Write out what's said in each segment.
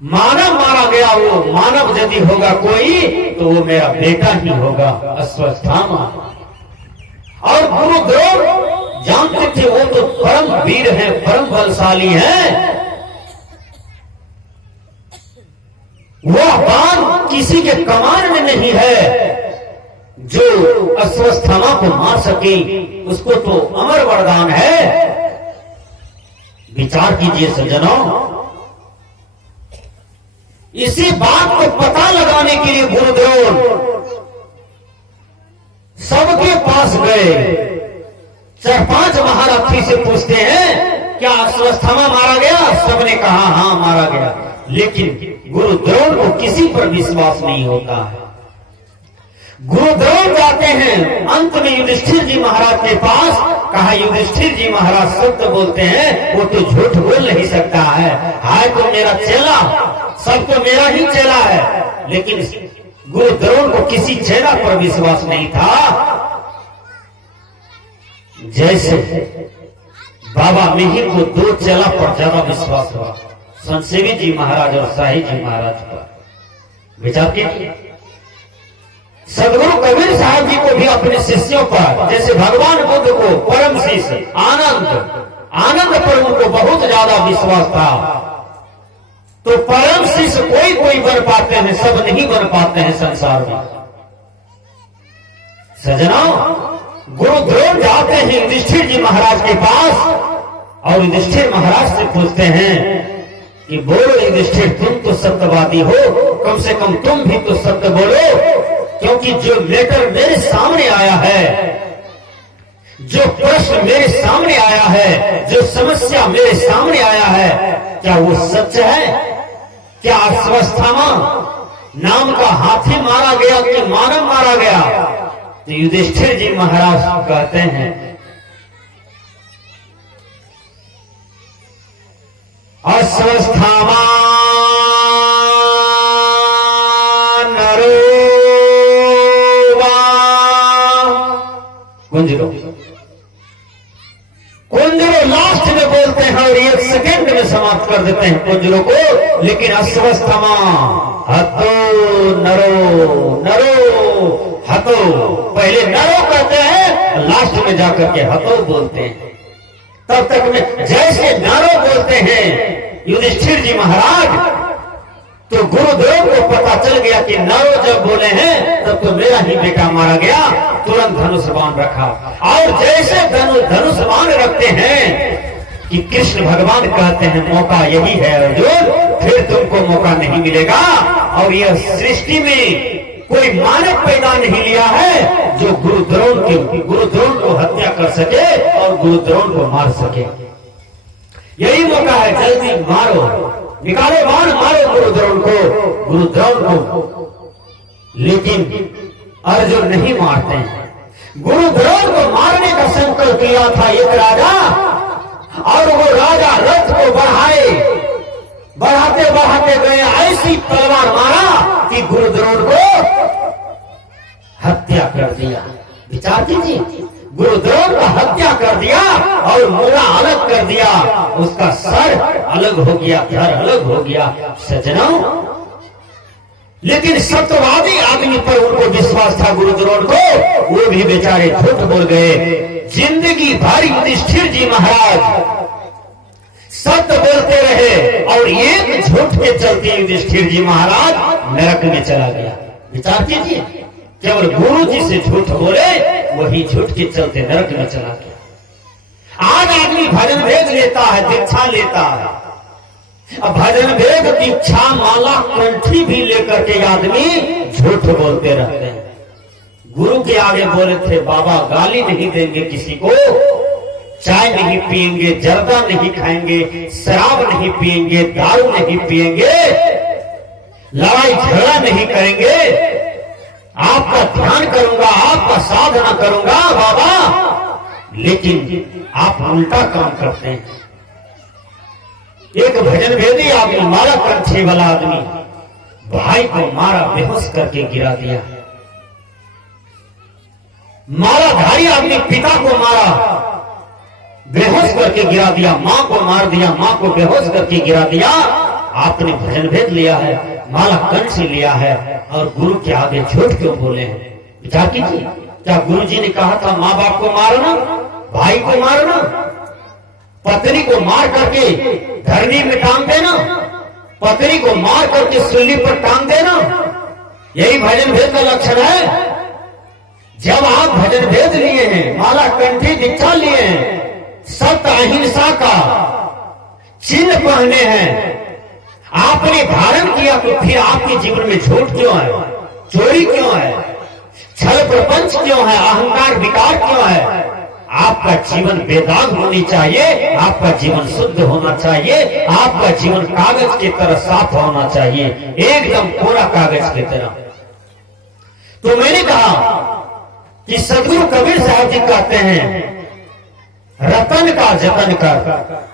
मानव मारा गया, वो मानव यदि होगा कोई तो वो मेरा बेटा ही होगा, अश्वत्थामा। और गुरु द्रोण जानते थे वो तो परम वीर हैं, परम बलशाली हैं। वह बाण किसी के कमान में नहीं है जो अश्वत्थामा को मार सके, उसको तो अमर वरदान है। विचार कीजिए सज्जनों, इसी बात को पता लगाने के लिए गुरुद्रोण सबके पास गए। 4-5 महारथी से पूछते हैं क्या अश्वत्थामा मारा गया? सबने कहा हां मारा गया, लेकिन गुरुद्रोण को किसी पर विश्वास नहीं होता है। गुरुद्रोण जाते हैं अंत में युधिष्ठिर जी महाराज के पास। कहा युधिष्ठिर जी महाराज सत्य बोलते हैं, वो तो झूठ बोल नहीं सकता है तो मेरा चेला, सब तो मेरा ही चेला है। लेकिन गुरुद्रोण को किसी चेला पर विश्वास नहीं था। जैसे बाबा मिहिर को 2 चेला पर ज्यादा विश्वास हुआ, संतसेवी जी महाराज और शाही जी महाराज पर। विचार कीजिए, सदगुरु कबीर साहब जी को भी अपने शिष्यों पर, जैसे भगवान बुद्ध को परम शिष्य आनंद पर उनको बहुत ज्यादा विश्वास था। तो परम शिष्य कोई बन पाते हैं, सब नहीं बन पाते हैं संसार में। सज्जनों, गुरुद्रोण जाते हैं युधिष्ठिर जी महाराज के पास और युधिष्ठिर महाराज से पूछते हैं कि बोलो युधिष्ठिर, तुम तो सत्यवादी हो, कम से कम तुम भी तो सत्य बोलो। क्योंकि जो लेटर मेरे सामने आया है, जो प्रश्न मेरे सामने आया है, जो समस्या मेरे सामने आया है, क्या वो सच है? क्या अश्वत्थामा नाम का हाथी मारा गया कि मानव मारा गया? तो युधिष्ठिर जी महाराज कहते हैं अश्वत्थामा कुंजरो लास्ट में बोलते हैं और 1 सेकेंड में समाप्त कर देते हैं कुंजरों को। लेकिन अश्वत्थामा हतो नरो हतो, पहले नरो कहते हैं, लास्ट में जाकर के हतो बोलते हैं। तब तक में जैसे नरो बोलते हैं युधिष्ठिर जी महाराज, तो गुरुद्रोण को पता चल गया कि नरो जब बोले हैं तब तो मेरा ही बेटा मारा गया। तुरंत धनुष बाण रखा, और जैसे धनुष बाण रखते हैं कि कृष्ण भगवान कहते हैं मौका यही है अर्जुन, फिर तुमको मौका नहीं मिलेगा। और यह सृष्टि में कोई मानव पैदा नहीं लिया है जो गुरुद्रोण को हत्या कर सके और गुरुद्रोण को मार सके। यही मौका है, जल्दी मारो, निकालो बाण, मारो गुरुद्रोण को। लेकिन अर्जुन नहीं मारते हैं। गुरुद्रोण को मारने का संकल्प किया था एक राजा, और वो राजा रथ को बढ़ाते गए, ऐसी तलवार मारा कि गुरुद्रोण को हत्या कर दिया। विचार कीजिए, गुरुद्रोण का हत्या कर दिया और मोरा अलग कर दिया, उसका सर अलग हो गया, धड़ अलग हो गया। सज्जनों, लेकिन सत्यवादी आदमी पर उनको विश्वास था गुरुद्रोण को, वो भी बेचारे झूठ बोल गए। जिंदगी भर युधिष्ठिर जी महाराज सत्य बोलते रहे और एक झूठ के चलते युधिष्ठिर जी महाराज नरक में चला गया। विचार कीजिए, केवल गुरु जी से झूठ बोले, वही झूठ के चलते नरक में चला गया। आज आदमी भजन भेद लेता है, दीक्षा लेता है, अब भजन भेद दीक्षा माला कंठी भी लेकर के आदमी झूठ बोलते रहते हैं। गुरु के आगे बोले थे बाबा गाली नहीं देंगे किसी को, चाय नहीं पिएंगे, जर्दा नहीं खाएंगे, शराब नहीं पिएंगे, दारू नहीं पिएंगे, लड़ाई झगड़ा नहीं करेंगे, आपका ध्यान करूंगा, आपका साधना करूंगा बाबा। लेकिन आप उल्टा काम करते हैं। एक भजन भेदी आदमी, माला कंठे वाला आदमी भाई को मारा, बेहोश करके गिरा दिया। मालाधारी आदमी पिता को मारा, बेहोश करके गिरा दिया। मां को मार दिया, मां को बेहोश करके गिरा दिया। आपने भजन भेद लिया है, माला कंठ से लिया है और गुरु के आगे झूठ क्यों बोले हैं? विचार कीजिए। क्या गुरु जी ने कहा था माँ बाप को मारना, भाई को मारना, पत्नी को मार करके धरनी में टांग देना, पत्नी को मार करके सूली पर टांग देना? यही भजन भेद का लक्षण है। जब आप भजन भेद लिए हैं, माला कंठी दीक्षा लिए हैं, सत्य अहिंसा का चिन्ह पहने हैं, आपने धारण किया, तो फिर आपके जीवन में झूठ क्यों है, चोरी क्यों है, छल प्रपंच क्यों है, अहंकार विकार क्यों है? आपका जीवन बेदाग होनी चाहिए, आपका जीवन शुद्ध होना चाहिए, आपका जीवन कागज की तरह साफ होना चाहिए, एकदम पूरा कागज की तरह। तो मैंने कहा कि सदगुरु कबीर साहब जी कहते हैं, रतन का जतन कर।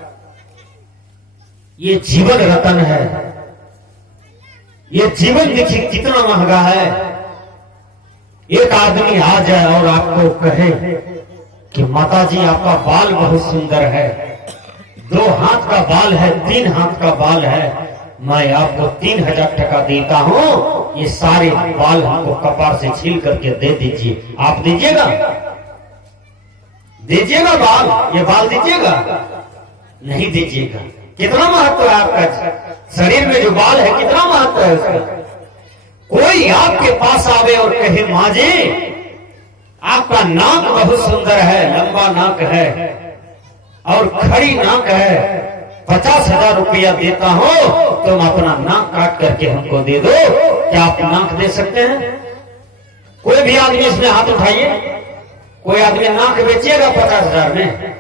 ये जीवन रतन है। ये जीवन देखिए कितना महंगा है। एक आदमी आ जाए और आपको कहे कि माता जी आपका बाल बहुत सुंदर है, 2 हाथ का बाल है, 3 हाथ का बाल है, मैं आपको 3000 टका देता हूं, ये सारे बाल हमको कपार से छील करके दे दीजिए। आप दीजिएगा? दीजिएगा बाल? ये बाल दीजिएगा? नहीं दीजिएगा। कितना महत्व है आपका शरीर में जो बाल है, कितना महत्व है उसका। कोई आपके पास आवे और कहे माँ जी आपका नाक बहुत सुंदर है, लंबा नाक है और खड़ी नाक है, 50,000 रुपया देता हो, तुम अपना नाक काट करके हमको दे दो। क्या आप नाक दे सकते हैं? कोई भी आदमी इसमें हाथ उठाइए। कोई आदमी नाक बेचिएगा 50,000 में,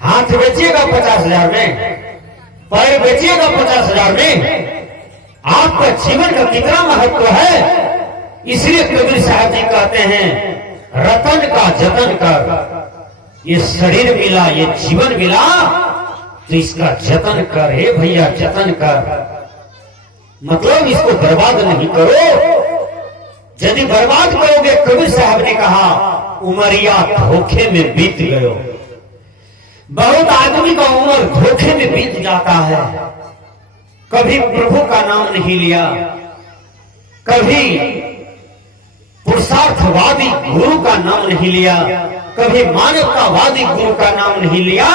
हाथ बेचिएगा 50,000 में, पैर बेचिएगा 50,000 में? आपका जीवन का कितना महत्व है। इसलिए कबीर साहब जी कहते हैं, रतन का जतन कर। ये शरीर मिला, ये जीवन मिला, तो इसका जतन कर। हे भैया जतन कर, मतलब इसको बर्बाद नहीं करो। यदि बर्बाद करोगे, कबीर साहब ने कहा, उमरिया धोखे में बीत गयो। बहुत आदमी का उम्र धोखे में बीत जाता है। कभी प्रभु का नाम नहीं लिया, कभी पुरुषार्थवादी गुरु का नाम नहीं लिया, कभी मानवतावादी गुरु का नाम नहीं लिया,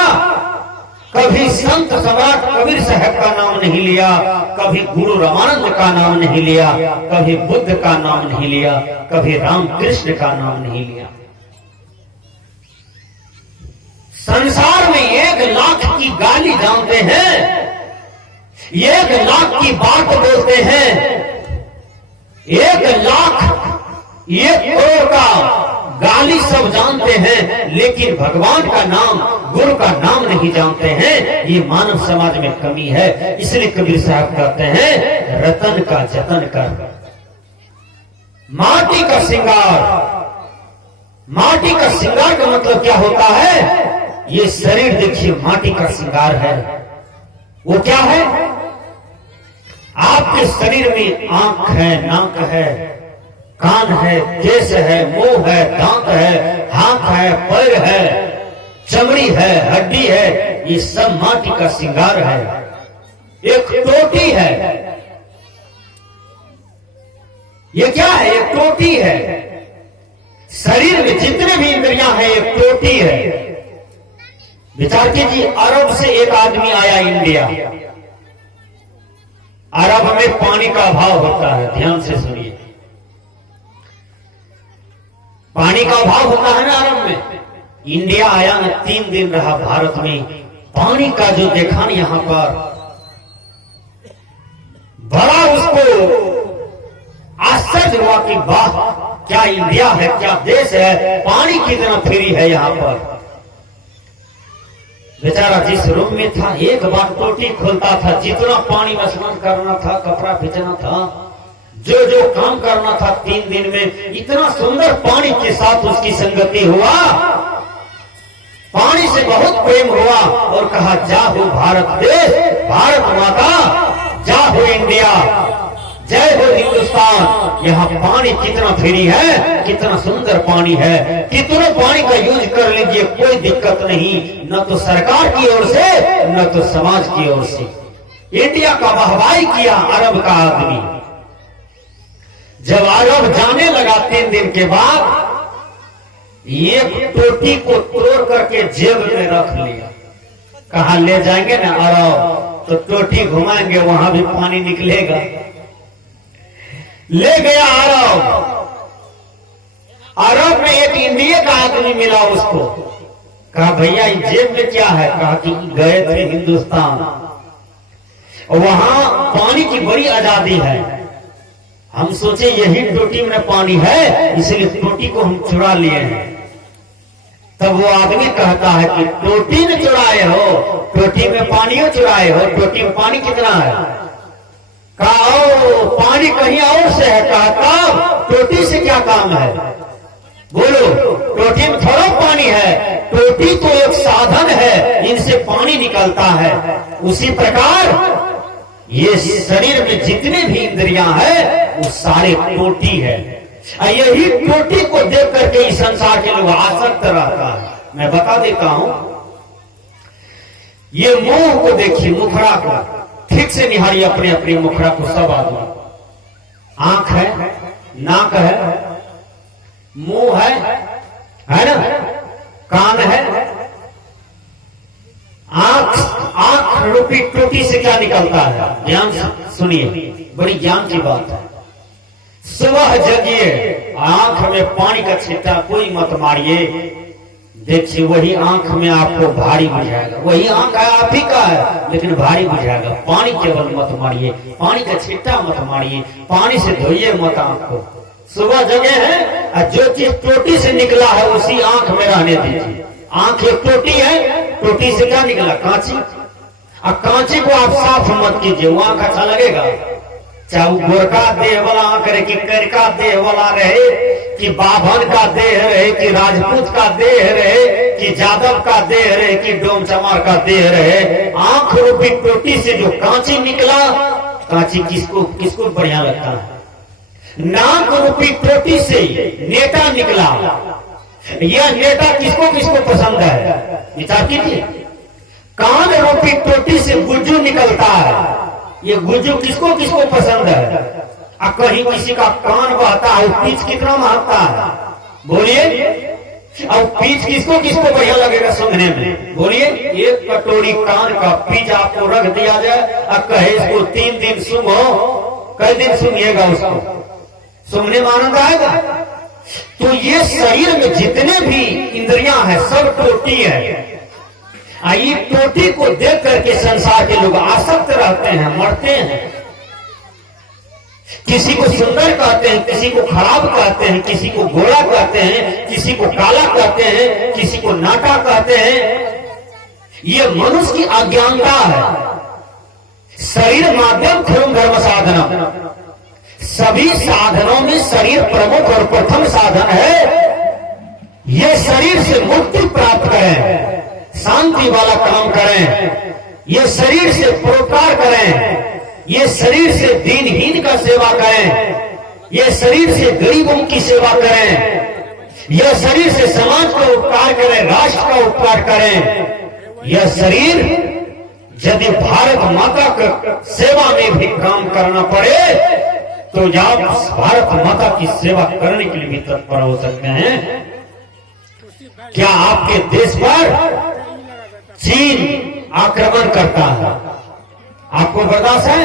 कभी संत सम्राट कबीर साहब का नाम नहीं लिया, कभी गुरु रामानंद का नाम नहीं लिया, कभी बुद्ध का नाम नहीं लिया, कभी रामकृष्ण का नाम नहीं लिया। संसार में 1 लाख की गाली जानते हैं, 1 लाख की बात बोलते हैं, 1 लाख 1 करोड़ का गाली सब जानते हैं, लेकिन भगवान का नाम, गुरु का नाम नहीं जानते हैं। ये मानव समाज में कमी है। इसलिए कबीर साहब कहते हैं, रतन का जतन कर। माटी का श्रृंगार, माटी का श्रृंगार का मतलब क्या होता है? ये शरीर देखिए माटी का श्रृंगार है। वो क्या है? आपके शरीर में आंख है, नाक है, कान है, केस है, मुंह है, दांत है, हाथ है, पैर है, चमड़ी है, हड्डी है, ये सब माटी का श्रृंगार है। एक टोटी है। ये क्या है? एक टोटी है। शरीर में जितने भी इंद्रियां हैं, एक टोटी है। विचार कीजिए, अरब से एक आदमी आया इंडिया। अरब में पानी का अभाव होता है, ध्यान से सुनिए। पानी का अभाव होता है ना अरब में। इंडिया आया ना, 3 दिन रहा भारत में। पानी का जो देखा ना यहां पर, बड़ा उसको आश्चर्य हुआ कि वाह, क्या इंडिया है, क्या देश है, पानी कितना फ्री है यहां पर। बेचारा जिस रूम में था, एक बार टोटी खोलता था, जितना पानी में स्नान करना था, कपड़ा खींचना था, जो जो काम करना था, 3 दिन में इतना सुंदर पानी के साथ उसकी संगति हुआ, पानी से बहुत प्रेम हुआ और कहा, जा हो भारत देश, भारत माता, जा हो इंडिया, जय हो हिंदुस्तान। यहाँ पानी कितना फ्री है, कितना सुंदर पानी है, कितना पानी का यूज कर लीजिए, कोई दिक्कत नहीं, न तो सरकार की ओर से, न तो समाज की ओर से। इंडिया का वाहवाही किया अरब का आदमी। जब अरब जाने लगा 3 दिन के बाद, एक टोटी को तोड़ करके जेब में रख लिया। कहा ले जाएंगे ना अरब तो टोटी घुमाएंगे, वहां भी पानी निकलेगा। ले गया अरब। अरब में एक इंडिया का आदमी मिला उसको। कहा भैया जेब में क्या है? कहा कि गए थे हिंदुस्तान, वहां पानी की बड़ी आजादी है, हम सोचे यही टोटी में पानी है, इसलिए टोटी को हम चुरा लिए हैं। तब वो आदमी कहता है कि टोटी में चुराए हो, टोटी में पानी चुराए हो, टोटी में पानी कितना है? कहा पानी कहीं और से है। कहा तब टोटी से क्या काम है? बोलो, टोटी में थोड़ा पानी है, टोटी तो एक साधन है, इनसे पानी निकलता है। उसी प्रकार ये शरीर में जितने भी इंद्रियां हैं वो सारे टोटी है। यही टोटी को देख करके इस संसार के लोग आसक्त रहता है। मैं बता देता हूं, ये मुंह को देखिए, मुखड़ा को ठीक से निहारिए, अपने अपने मुखड़ा को सब आदमी। आंख है, नाक है, मुंह है ना, कान है। आंख रूपी टोटी से क्या निकलता है? ध्यान सुनिए, बड़ी ज्ञान की बात है। सुबह जगिए, आंख में पानी का छिट्टा कोई मत मारिए, देखिए वही आंख में आपको भारी बुझाएगा। वही आंख है आप ही का है, लेकिन भारी बुझाएगा। पानी केवल मत मारिए, पानी का छिट्टा मत मारिए, पानी से धोइए मत आंख को। सुबह जगे हैं और जो चीज टोटी से निकला है उसी आंख में रहने दीजिए। आंख एक टोटी है, टोटी से क्या निकला? कांची। अब कांची को आप साफ मत कीजिए, वो आंख अच्छा लगेगा? चाहे वो गोरखा देह वाला आंख रहे, कि करका देह वाला रहे, कि बाभन का देह रहे, कि राजपूत का देह रहे, कि जादव का देह रहे, कि डोम चमार का देह रहे, आंख रूपी टोटी से जो कांची निकला, कांची किसको किसको बढ़िया लगता है? नाक रूपी टोटी से नेटा निकला, यह नेटा किसको किसको पसंद है? विचार कीजिए। कान रूपी टोटी से गुज्जू निकलता है, ये गुज्जू किसको किसको पसंद है? अब कहीं किसी का कान बहता है, पीछ कितना महकता है? बोलिए, अब पीछ किसको किसको बढ़िया लगेगा सुनने में? बोलिए। एक कटोरी कान का पीछ आपको रख दिया जाए और कहे इसको 3 दिन सुनो, कई दिन सुनिएगा उसको? सुनने में आनंद आएगा? तो ये शरीर में जितने भी इंद्रियां हैं सब टोटी है। ये टोटी को देख करके संसार के लोग आसक्त रहते हैं, मरते हैं। किसी को सुंदर कहते हैं, किसी को खराब कहते हैं, किसी को गोरा कहते हैं, किसी को काला कहते हैं, किसी को नाटा कहते हैं। ये मनुष्य की अज्ञानता है। शरीर माध्यम धर्म धर्म साधना, सभी साधनों में शरीर प्रमुख और प्रथम साधन है। ये शरीर से मुक्ति प्राप्त करें, शांति वाला काम करें, ये शरीर से परोपकार करें, ये शरीर से दीनहीन का सेवा करें, ये शरीर से गरीबों की सेवा करें, यह शरीर से समाज का उपकार करें, राष्ट्र का उपकार करें। यह शरीर यदि भारत माता का सेवा में भी काम करना पड़े तो आप भारत माता की सेवा करने के लिए भी तत्पर हो सकते हैं। क्या आपके देश पर चीन आक्रमण करता है, आपको बर्दाश्त है?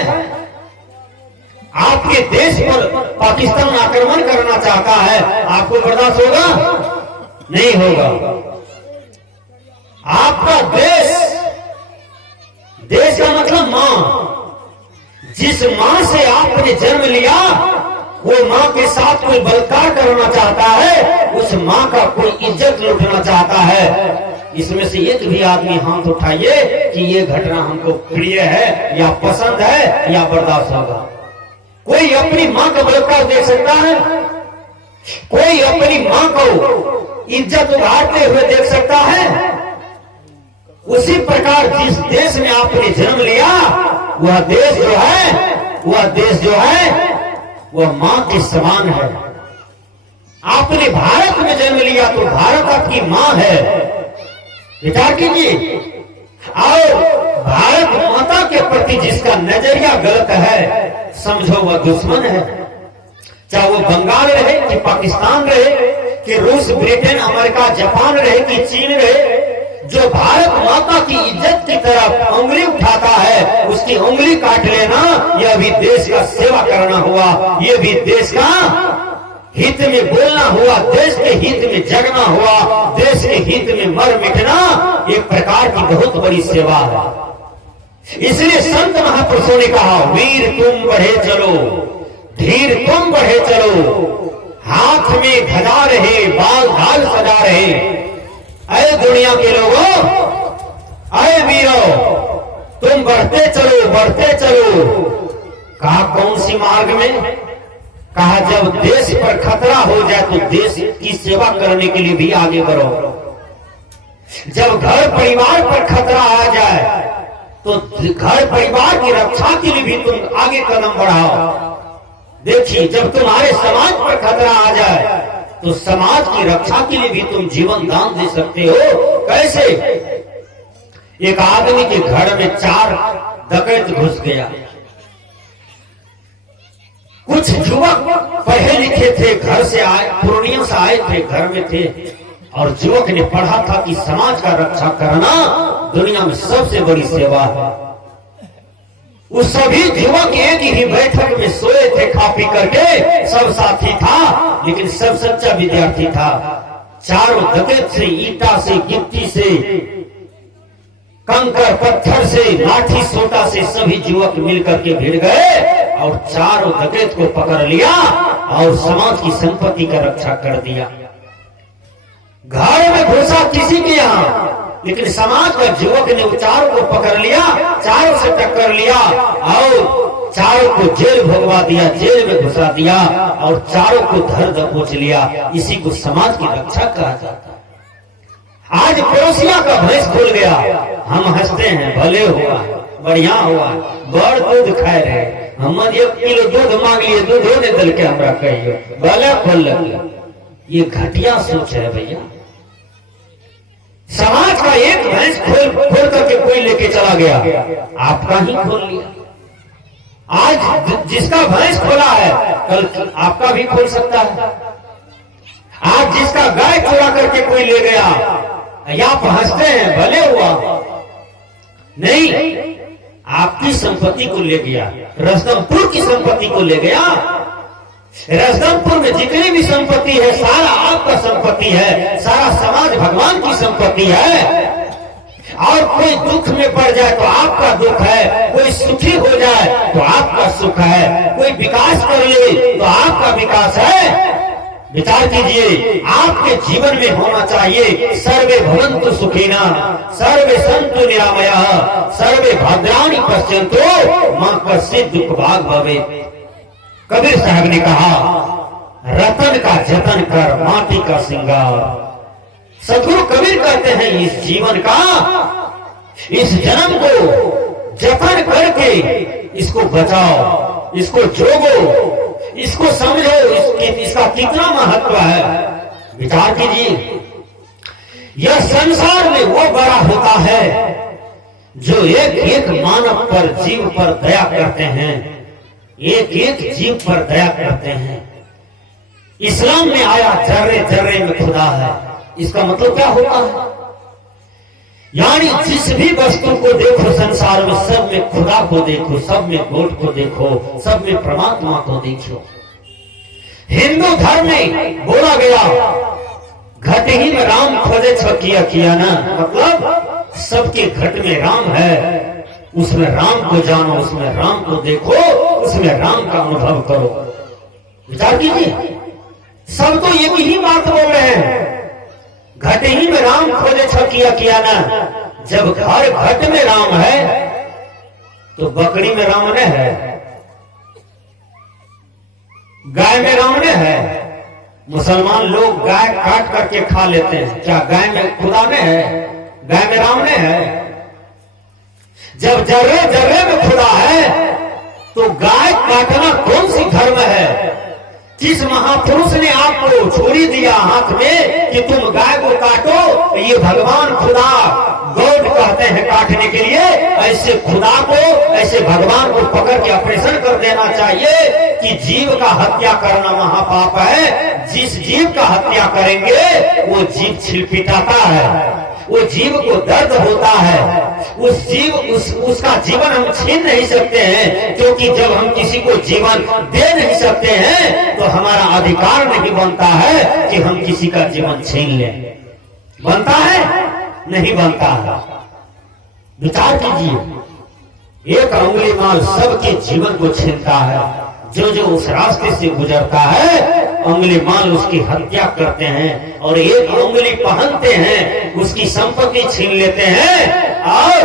आपके देश पर पाकिस्तान आक्रमण करना चाहता है, आपको बर्दाश्त होगा? नहीं होगा। आपका देश, देश का मतलब मां, जिस मां से आपने जन्म लिया वो मां के साथ कोई बलात्कार करना चाहता है, उस मां का कोई इज्जत लूटना चाहता है। इसमें से एक भी आदमी हाथ उठाइए कि ये घटना हमको प्रिय है या पसंद है या बर्दाश्त होगा। कोई अपनी मां का बलात्कार देख सकता है? कोई अपनी मां को इज्जत उभारते हुए देख सकता है? उसी प्रकार जिस देश में आपने जन्म लिया वह देश जो है वह मां के समान है। आपने भारत में जन्म लिया तो भारत आपकी मां है। विचार कीजिए, और भारत माता के प्रति जिसका नजरिया गलत है, समझो वह दुश्मन है। चाहे वो बंगाल रहे कि पाकिस्तान रहे कि रूस, ब्रिटेन, अमेरिका, जापान रहे कि चीन रहे, जो भारत माता की इज्जत की तरफ उंगली उठाता है उसकी उंगली काट लेना, यह भी देश का सेवा करना हुआ, यह भी देश का हित में बोलना हुआ, देश के हित में जगना हुआ, देश के हित में मर मिटना एक प्रकार की बहुत बड़ी सेवा है। इसलिए संत महापुरुषों ने कहा, वीर तुम बढ़े चलो, धीर तुम बढ़े चलो, हाथ में ध्वजा रहे, बाल ढाल सजा रहे। अरे दुनिया के लोगों, अरे वीरों, तुम बढ़ते चलो, बढ़ते चलो। कहा कौन सी मार्ग में? कहा जब देश पर खतरा हो जाए तो देश की सेवा करने के लिए भी आगे बढ़ो। जब घर परिवार पर खतरा आ जाए तो घर परिवार की रक्षा के लिए भी तुम आगे कदम बढ़ाओ। देखिए, जब तुम्हारे समाज पर खतरा आ जाए तो समाज की रक्षा के लिए भी तुम जीवन दान दे सकते हो। कैसे? एक आदमी के घर में 4 डकैत घुस गया। कुछ युवक पढ़े लिखे थे, घर से आए, पूर्णिया से आए थे, घर में थे, और युवक ने पढ़ा था कि समाज का रक्षा करना दुनिया में सबसे बड़ी सेवा है। उस सभी युवक एक ही बैठक में सोए थे, खा पी करके, सब साथी था, लेकिन सब सच्चा विद्यार्थी था। चारों डकैत से, ईटा से, गिट्टी से, कंकर पत्थर से, लाठी सोटा से सभी युवक मिलकर के भिड़ गए और चारों डकैत को पकड़ लिया और समाज की संपत्ति का रक्षा कर दिया। घर में घुसा किसी के यहाँ, लेकिन समाज का युवक ने चारों को पकड़ लिया, चारों से टक्कर लिया और चारों को जेल भगवा दिया, जेल में घुसा दिया और चारों को धर दबोच लिया। इसी को समाज की रक्षा कहा जाता है। आज पड़ोसिया का भैंस खुल गया, हम हंसते हैं, भले हुआ, बढ़िया हुआ, बड़ दूध खाए रहे, हम 1 किलो दूध मांग लिए, दूध होने दल के हमरा कहियो, भले खोल लगे। ये घटिया सोच है भैया। समाज का एक भैंस खोल करके कोई लेके चला गया, आपका ही खोल लिया। आज जिसका भैंस खोला है कल आपका भी खोल सकता है। आज जिसका गाय चुरा करके कोई ले गया, या आप हंसते हैं, भले हुआ, नहीं, आपकी संपत्ति को ले गया, रसदमपुर की संपत्ति को ले गया। रसदमपुर में जितनी भी संपत्ति है सारा आपका संपत्ति है, सारा समाज भगवान की संपत्ति है। और कोई दुख में पड़ जाए तो आपका दुख है, कोई सुखी हो जाए तो आपका सुख है, कोई विकास कर ले तो आपका विकास है। विचार कीजिए, आपके जीवन में होना चाहिए सर्वे भवन्तु सुखिना, सर्वे सन्तु निरामयाः, सर्वे भद्राणि पश्यन्तु मा कश्चित् दुःख भाग् भवेत्। कबीर साहब ने कहा, रतन का जतन कर, माटी का श्रृंगार। सदगुरु कबीर कहते हैं, इस जीवन का, इस जन्म को जतन करके इसको बचाओ, इसको जोगो, इसको समझो, इसका कितना महत्व है। विचार कीजिए, यह संसार में वो बड़ा होता है जो एक एक मानव पर, जीव पर दया करते हैं, एक एक जीव पर दया करते हैं। इस्लाम में आया जर्रे जर्रे में खुदा है, इसका मतलब क्या होता है? यानी जिस भी वस्तु को देखो संसार में, सब में खुदा को देखो, सब में गॉड को देखो, सब में परमात्मा को देखो। हिंदू धर्म में बोला गया, घट ही में राम खोजे किया ना, मतलब सबके घट में राम है, उसमें राम को जानो, उसमें राम को देखो, उसमें राम का अनुभव करो। विचार कीजिए, सब तो यही बात बोल रहे हैं, घट ही में राम खोजे किया ना। जब हर घट में राम है तो बकरी में राम नहीं है, गाय में राम नहीं है। मुसलमान लोग गाय काट करके खा लेते हैं, क्या गाय में खुदा नहीं है? गाय में राम नहीं है? जब जर्रे जर्रे में खुदा है तो गाय काटना कौन सी धर्म है? किस महापुरुष ने आपको छुरी दिया हाथ में कि तुम गाय को काटो? ये भगवान खुदा गॉड कहते हैं काटने के लिए। ऐसे खुदा को, ऐसे भगवान को पकड़ के ऑपरेशन कर देना चाहिए कि जीव का हत्या करना महापाप है। जिस जीव का हत्या करेंगे वो जीव छिलपिटाता है, वो जीव को दर्द होता है, उसका जीवन हम छीन नहीं सकते हैं, क्योंकि जब हम किसी को जीवन दे नहीं सकते हैं तो हमारा अधिकार नहीं बनता है कि हम किसी का जीवन छीन लें। बनता है? नहीं बनता है। विचार कीजिए, एक अंगुली माल सबके जीवन को छीनता है। जो जो उस रास्ते से गुजरता है अंगुली माल उसकी हत्या करते हैं, और एक अंगुली पहनते हैं उसकी संपत्ति छीन लेते हैं और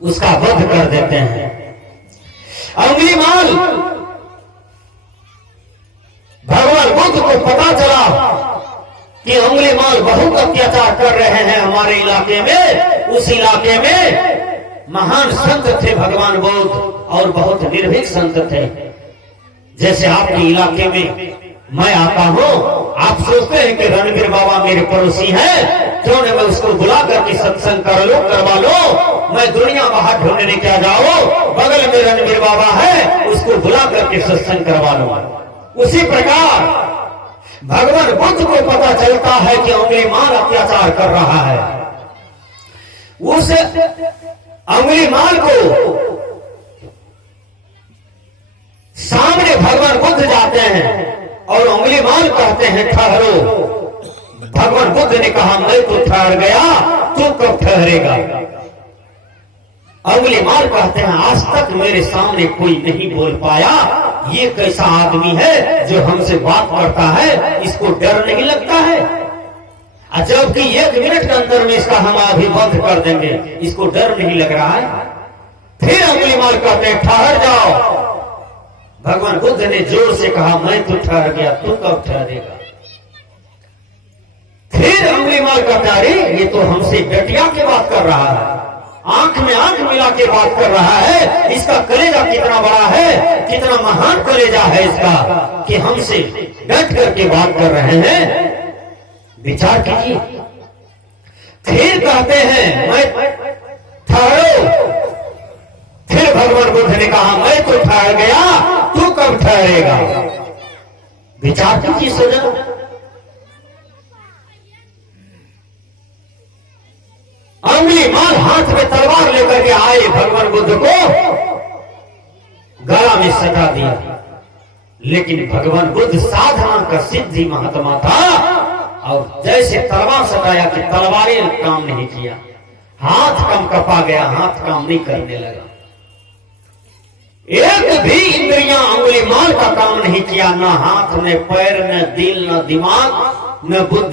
उसका वध कर देते हैं। अंगुली माल भगवान बुद्ध को पता चला कि अंगुली माल बहुत अत्याचार कर रहे हैं हमारे इलाके में। उस इलाके में महान संत थे भगवान बुद्ध, और बहुत निर्भीक संत थे। जैसे आपके इलाके में मैं आता हूँ, आप सोचते हैं कि रणबीर बाबा मेरे पड़ोसी हैं, क्यों न मैं उसको बुला करके सत्संग करवा लो। मैं दुनिया बाहर ढूंढने क्या जाओ, बगल में रणबीर बाबा है, उसको बुला करके सत्संग करवा लो। उसी प्रकार भगवान बुद्ध को पता चलता है कि अंगुली माल अत्याचार कर रहा है। उस अंगुली माल को सामने भगवान बुद्ध जाते हैं और अंगुली माल कहते हैं ठहरो। भगवान बुद्ध ने कहा मैं तो ठहर गया, तू कब ठहरेगा? अंगुली माल कहते हैं आज तक मेरे सामने कोई नहीं बोल पाया। ये कैसा आदमी है जो हमसे बात करता है, इसको डर नहीं लगता है? जबकि 1 मिनट के अंदर में इसका हम अभिबंध कर देंगे, इसको डर नहीं लग रहा है। फिर अंगुली माल कहते हैं ठहर जाओ। भगवान बुद्ध ने जोर से कहा मैं तो ठहर गया, तू कब ठहरेगा? फिर अंगुली माल कहता अरे ये तो हमसे डटिया के बात कर रहा है, आंख में आंख मिला के बात कर रहा है। इसका कलेजा कितना बड़ा है, कितना महान कलेजा है इसका कि हमसे डट करके बात कर रहे हैं। विचार कीजिए। फिर कहते हैं मैं ठहरो। फिर भगवान बुद्ध ने कहा मैं तो ठहर गया, तू कब ठहरेगा? विचार कीजिए सजन। अंगुली माल हाथ में तलवार लेकर के आए, भगवान बुद्ध को गला में सटा दिया। लेकिन भगवान बुद्ध साधना का सिद्धि महात्मा था, और जैसे तलवार सटाया कि तलवारें काम नहीं किया, हाथ कम कपा गया, हाथ काम नहीं करने लगा। एक भी इंद्रियां अंगुली माल का काम नहीं किया, न हाथ, न पैर, न दिल, न दिमाग, न बुद्धि।